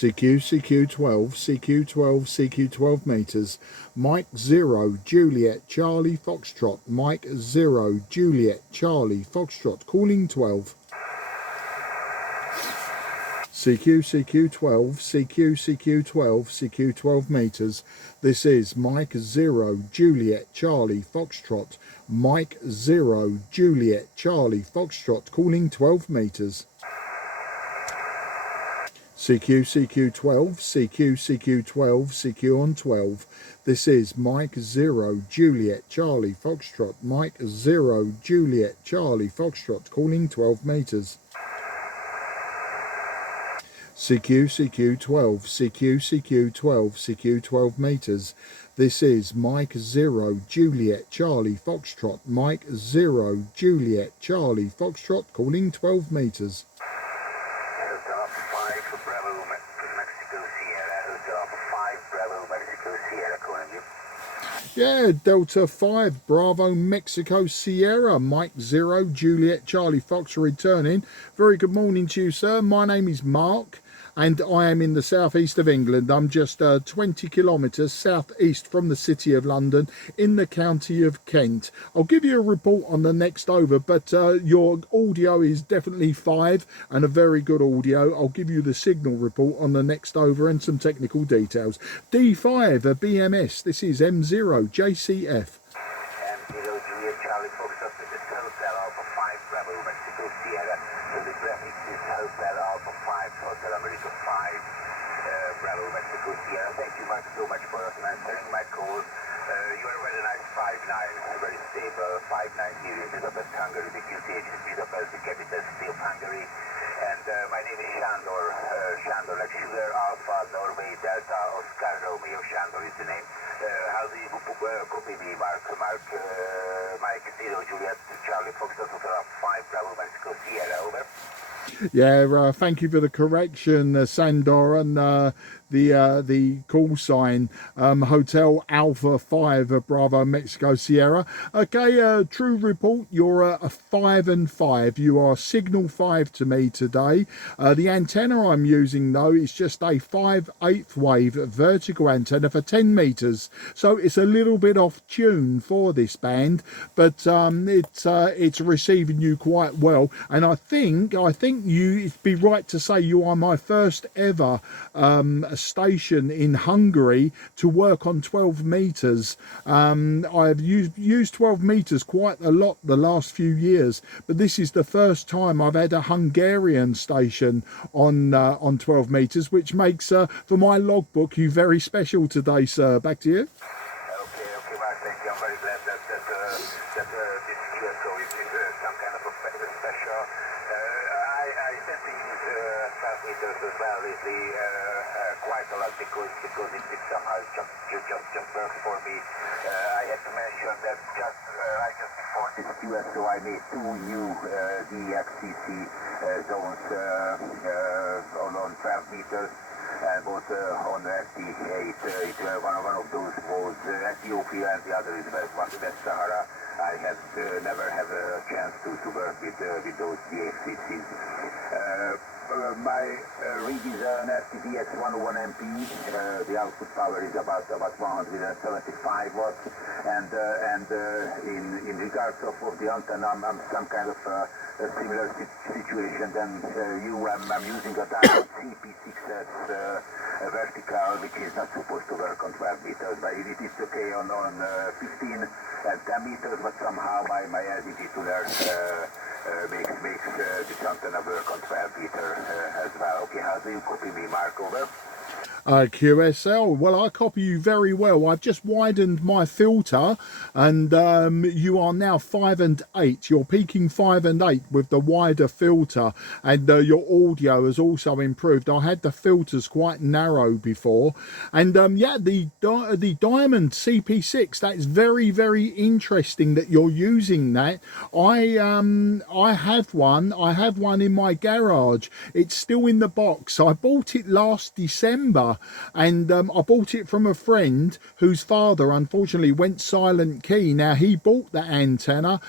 CQ12, CQ12, CQ12 meters, Mike 0, Juliet, Charlie, Foxtrot, Mike 0, Juliet, Charlie, Foxtrot, calling 12. CQ12, CQ12, CQ12 meters, this is Mike 0, Juliet, Charlie, Foxtrot, Mike 0, Juliet, Charlie, Foxtrot, calling 12 meters. CQ12, CQ12, CQ on 12. This is Mike 0, Juliet, Charlie, Foxtrot, Mike 0, Juliet, Charlie, Foxtrot, calling 12 meters. CQ12, CQ12, CQ12 meters. This is Mike 0, Juliet, Charlie, Foxtrot, Mike 0, Juliet, Charlie, Foxtrot, calling 12 meters. Yeah, Delta 5, Bravo, Mexico, Sierra, Mike 0, Juliet, Charlie, Fox returning. Very good morning to you, sir. My name is Mark, and I am in the southeast of England. I'm just 20 kilometres southeast from the city of London in the county of Kent. I'll give you a report on the next over, but your audio is definitely 5 and a very good audio. I'll give you the signal report on the next over and some technical details. D5, a BMS, this is M0, JCF. M0, Juliet, Charlie, Foxtrot, this is Hotel Alpha 5, Bravo, Mexico, Sierra. So the graphic is Hotel Alpha 5, Hotel America 5, Bravo, Mexico, Sierra. Thank you so much for answering my call. You are a very nice 5-9, very stable 5-9 here in Budapest, Hungary. The QTH is Budapest, the capital city of Hungary. And my name is Sándor, Sándor like Sugar, Alpha, Norway, Delta, Oscar, Romeo, Sándor is the name. How do you copy me, Mark? Mike 0, Juliet, Charlie, Foxtrot, Hotel 5, Bravo, Mexico, Sierra, over. Yeah, thank you for the correction, Sandor, and the call sign, Hotel Alpha 5, Bravo, Mexico, Sierra. Okay, true report, you're a 5 and 5. You are signal 5 to me today. The antenna I'm using, though, is just a 5/8 wave vertical antenna for 10 meters. So it's a little bit off tune for this band, but it's receiving you quite well. And I think it'd be right to say you are my first ever station in Hungary to work on 12 meters. I've used 12 meters quite a lot the last few years, but this is the first time I've had a Hungarian station on 12 meters, which makes for my logbook you very special today, sir. Back to you. Okay, Mark, thank you. I'm very glad that this QSO is some kind of a special. I tend to use 12 meters as well lately quite a lot because it somehow just works for me. I had to mention that just before this QSO I made 2 new DXCC zones on 12 meters. And both on ST8, one of those was Ethiopia and the other is West Sahara. I had never had a chance to work with those DXCCs. My rig is an STVX101MP. The output power is about 175 watts. And in regards of the antenna, I'm some kind of a similar situation than you. I'm using a diamond CP6S vertical, which is not supposed to work on 12 meters, but it is okay on 15 and 10 meters, but somehow my LDG tuner makes this antenna work on 12 meter as well. Okay, how do you copy me, Mark? Over. QSL, well, I copy you very well. I've just widened my filter, and you are now 5 and 8. You're peaking 5 and 8 with the wider filter, and your audio has also improved. I had the filters quite narrow before, and yeah, the Diamond CP6, that's very, very interesting that you're using that. I have one in my garage. It's still in the box. I bought it last December, receiver, and I bought it from a friend whose father unfortunately went silent key. Now he bought the antenna,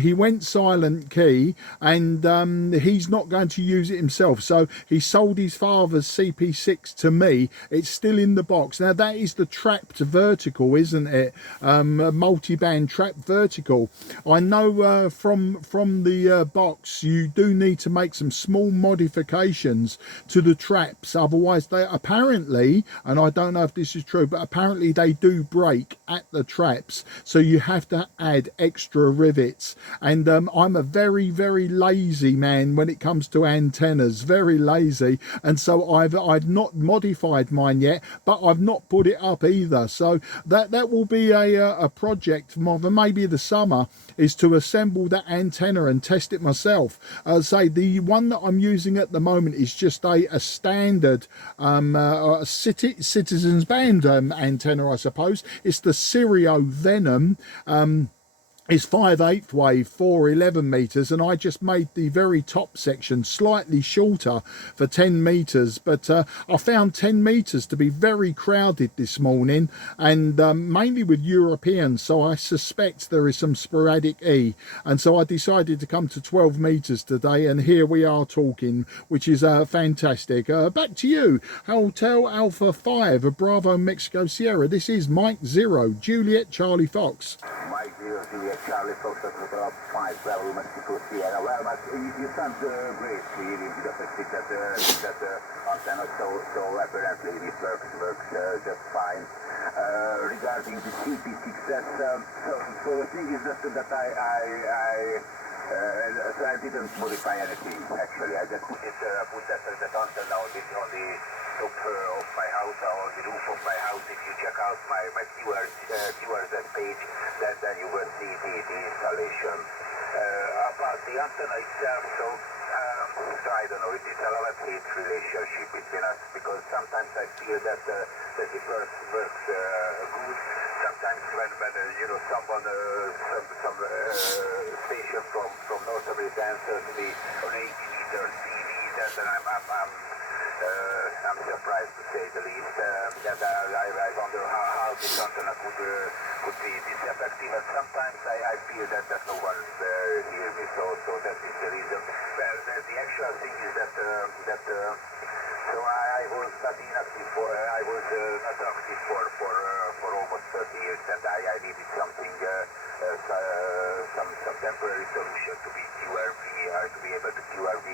he went silent key, and he's not going to use it himself, so he sold his father's CP6 to me. It's still in the box. Now that is the trapped vertical, isn't it? Multi-band trapped vertical. I know from the box you do need to make some small modifications to the traps, otherwise they apparently, and I don't know if this is true, but apparently they do break at the traps, so you have to add extra rivets. And I'm a very lazy man when it comes to antennas, very lazy, and so I've not modified mine yet, but I've not put it up either. So that will be a project for maybe the summer, is to assemble that antenna and test it myself. Say the one that I'm using at the moment is just a standard citizens band antenna, I suppose. It's the Stereo Venom. Is 5/8 wave, 411 meters, and I just made the very top section slightly shorter for 10 meters, but I found 10 meters to be very crowded this morning, and mainly with Europeans, so I suspect there is some sporadic E, and so I decided to come to 12 meters today, and here we are talking, which is fantastic. Back to you, Hotel Alpha 5 Bravo Mexico Sierra. This is Mike 0 Juliet Charlie Fox. Mike 0 Juliet Charlie Fox at Hotel 5 Bravo Mexico Sierra. Well, but you sound great, really, because I think that antenna, so apparently it works just fine. Regarding the CP6S, so the thing is that I didn't modify anything actually. I just put that antenna on the top of my house, or on the roof of my house. If you check out my QRZ page, then you will see the installation. About the antenna itself, so I don't know, it is a love-hate relationship between us, because sometimes I feel that it works good. Sometimes when you know, someone some station from North America answers me on 80 meters TV, then I'm surprised, to say the least. That I wonder how this antenna could be this effective, and sometimes I feel that no one hears me, so that is the reason. Well, the actual thing is that so I was not inactive for almost 30 years, and I needed something, some temporary solution to be QRV, to be able to QRV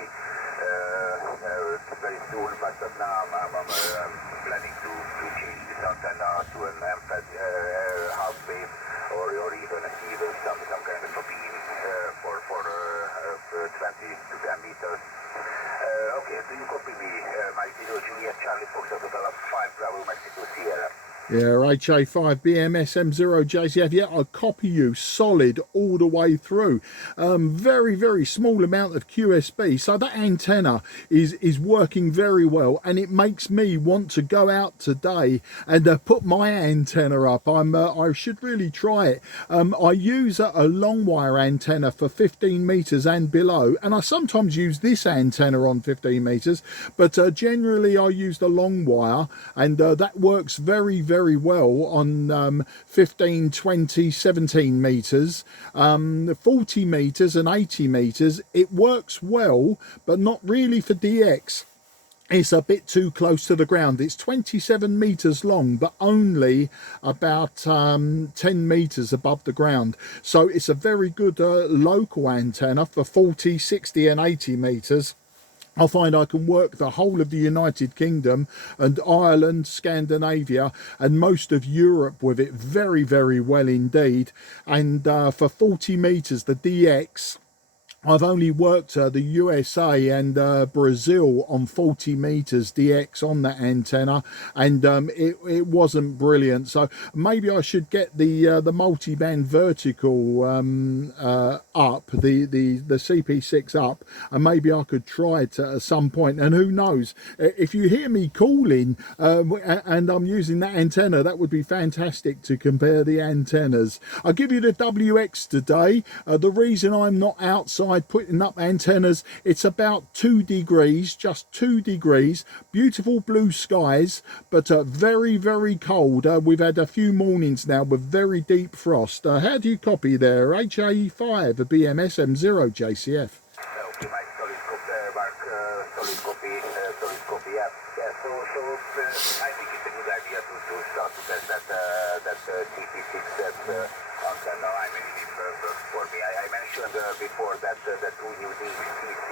very soon, but now I'm planning to change this antenna to an MFED half wave, or even some kind of a beam for 20 to 10 meters. Okay, do you copy me? Mike 0 Juliet Charlie Fox at Hotel 5 Bravo Mexico Sierra. Yeah, HA5BMC M0JCF. Yeah, I copy you solid all the way through. Very small amount of QSB. So that antenna is working very well, and it makes me want to go out today and put my antenna up. I should really try it. I use a long wire antenna for 15 meters and below, and I sometimes use this antenna on 15 meters, but generally I use the long wire, and that works very well on 15, 20, 17 meters, 40 meters and 80 meters. It works well, but not really for DX. It's a bit too close to the ground. It's 27 meters long, but only about 10 meters above the ground. So it's a very good local antenna for 40, 60 and 80 meters. I find I can work the whole of the United Kingdom and Ireland, Scandinavia and most of Europe with it very well indeed. And for 40 meters, the DX, I've only worked the USA and Brazil on 40 meters DX on that antenna, and it wasn't brilliant. So maybe I should get the multi-band vertical up, the CP6 up, and maybe I could try it at some point. And who knows, if you hear me calling and I'm using that antenna, that would be fantastic to compare the antennas. I'll give you the WX today. The reason I'm not outside outside putting up antennas. It's about 2 degrees, just 2 degrees, beautiful blue skies, but very, very cold. We've had a few mornings now with very deep frost. How do you copy there? HA5BMC M0 JCF. Okay, my solid copy, Mark, solid copy, I think it's a good idea to start to test that CP6 antenna. I mean, it works for me. I mentioned before that the two new DCC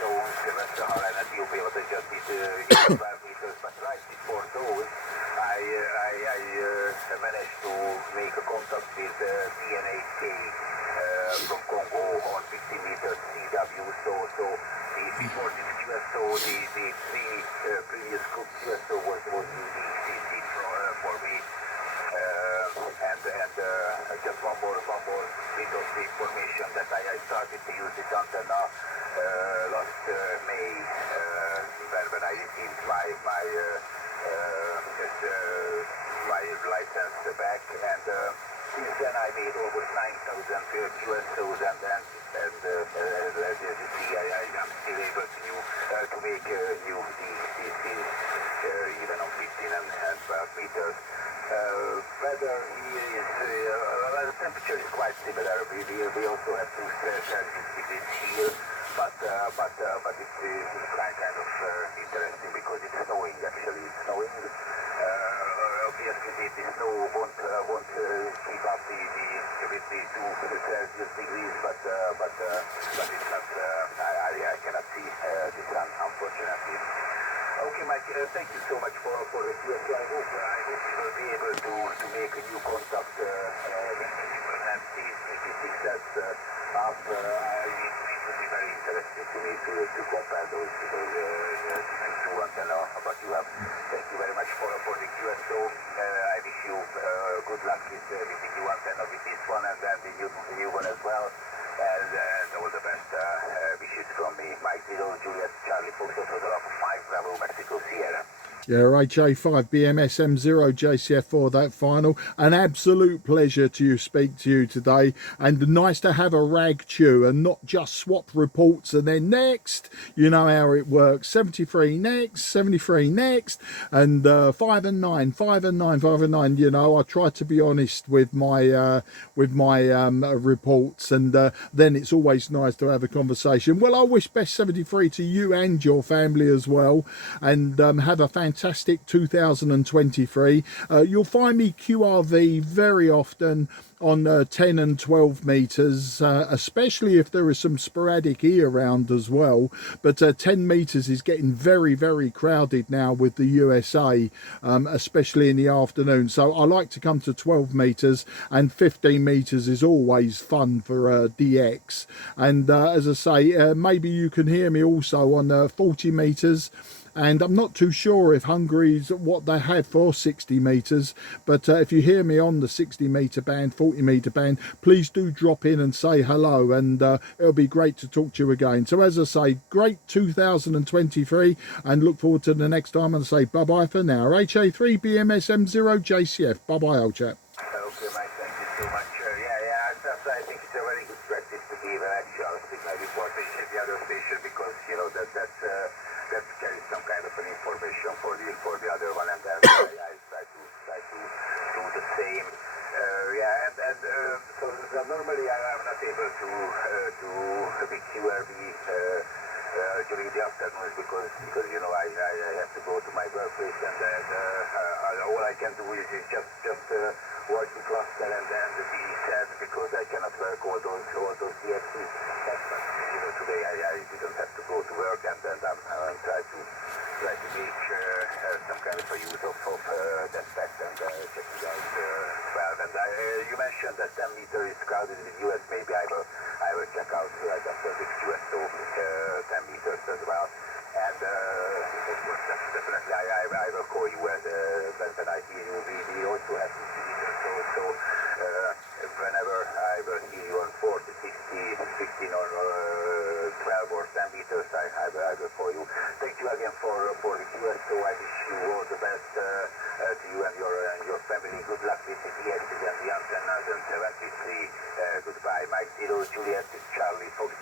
zones, Westerhall and Ethiopia, was just these 12 meters, but right before those, I managed to make a contact with DNA-K from Congo on 50 meters CW. So before this QSO, the three previous group QSO was using CC for me. And just one more bit of the information that I started to use this antenna last May when I received my license back, and since then I made over 9,000 QSOs, and as you see, I'm still able to make new DCCs even on 15 and 12 meters. Weather here is, the temperature is quite similar. We also have 2 Celsius degrees here, but it's kind of interesting because it's snowing. Actually, it's snowing. Obviously, the snow won't keep up with the 2 Celsius degrees, but it's not. I cannot see the sun, unfortunately. Okay, Mike, thank you so much for the QSO. I hope we will be able to make a new contact when we present the CP6 up. It would be very interesting to me to compare those two antenna what you have. Thank you very much for the QSO. I wish you good luck with the new antenna with this one and then the new one as well. And all the best wishes from me, Mike 0 Juliet Charlie Foxtrot Hotel 5 Bravo Mexico Sierra. Yeah, HA5BMC M0 JCF for that final. An absolute pleasure to speak to you today, and nice to have a ragchew and not just swap reports and then next. You know how it works. 73 next, 73 next, and 5 and 9, 5 and 9, 5 and 9. You know, I try to be honest with my reports, and then it's always nice to have a conversation. Well, I wish best 73 to you and your family as well, and have a fantastic 2023. You'll find me QRV very often on 10 and 12 meters, especially if there is some sporadic E around as well. But 10 meters is getting very, very crowded now with the USA, especially in the afternoon. So I like to come to 12 meters, and 15 meters is always fun for DX. And as I say, maybe you can hear me also on 40 meters. And I'm not too sure if Hungary's what they have for 60 meters, but if you hear me on the 60 meter band, 40 meter band, please do drop in and say hello, and it'll be great to talk to you again. So as I say, great 2023, and look forward to the next time, and say bye bye for now. HA5BMC M0 JCF. Bye bye, old chap. Okay, Mike, thank you so much. I think it's a very good practice to give an actual signal report at the other station, because you know that carries some kind of an information for the other one, and then I try to do the same. So normally I'm not able to be QRV during the afternoons because you know I have to go to my workplace, and all I can do is just watch the cluster and then be sad because I cannot work all those DXs. But you know, today I didn't have to go to work, and then I'm trying to make some kind of a use of that fact and check it out 12. And you mentioned that 10 meter is crowded in the US. Maybe I will check out right after this QSO 10 meters as well. And of course, definitely I will call you when I hear you. We also have 50 meters, so whenever I will hear you on 40, 60, 15 or 12 or 10 meters, I will call you. Thank you again for the QSO. I wish you all the best to you and your family. Good luck with the DXs and the antennas and 73. Goodbye. Mike 0 Juliet Charlie Fox.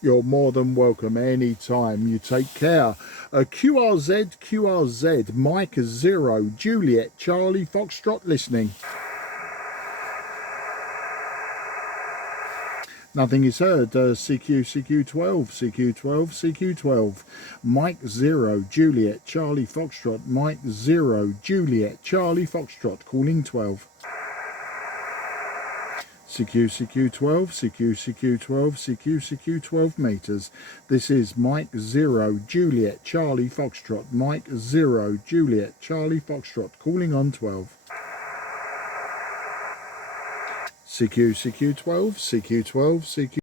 You're more than welcome anytime. You take care. QRZ, Mike 0, Juliet, Charlie, Foxtrot listening. Nothing is heard. CQ12, Mike 0, Juliet, Charlie, Foxtrot, Mike 0, Juliet, Charlie, Foxtrot, calling 12. CQ12 meters. This is Mike 0, Juliet, Charlie, Foxtrot, Mike 0, Juliet, Charlie, Foxtrot, calling on 12. CQ12, CQ12, CQ.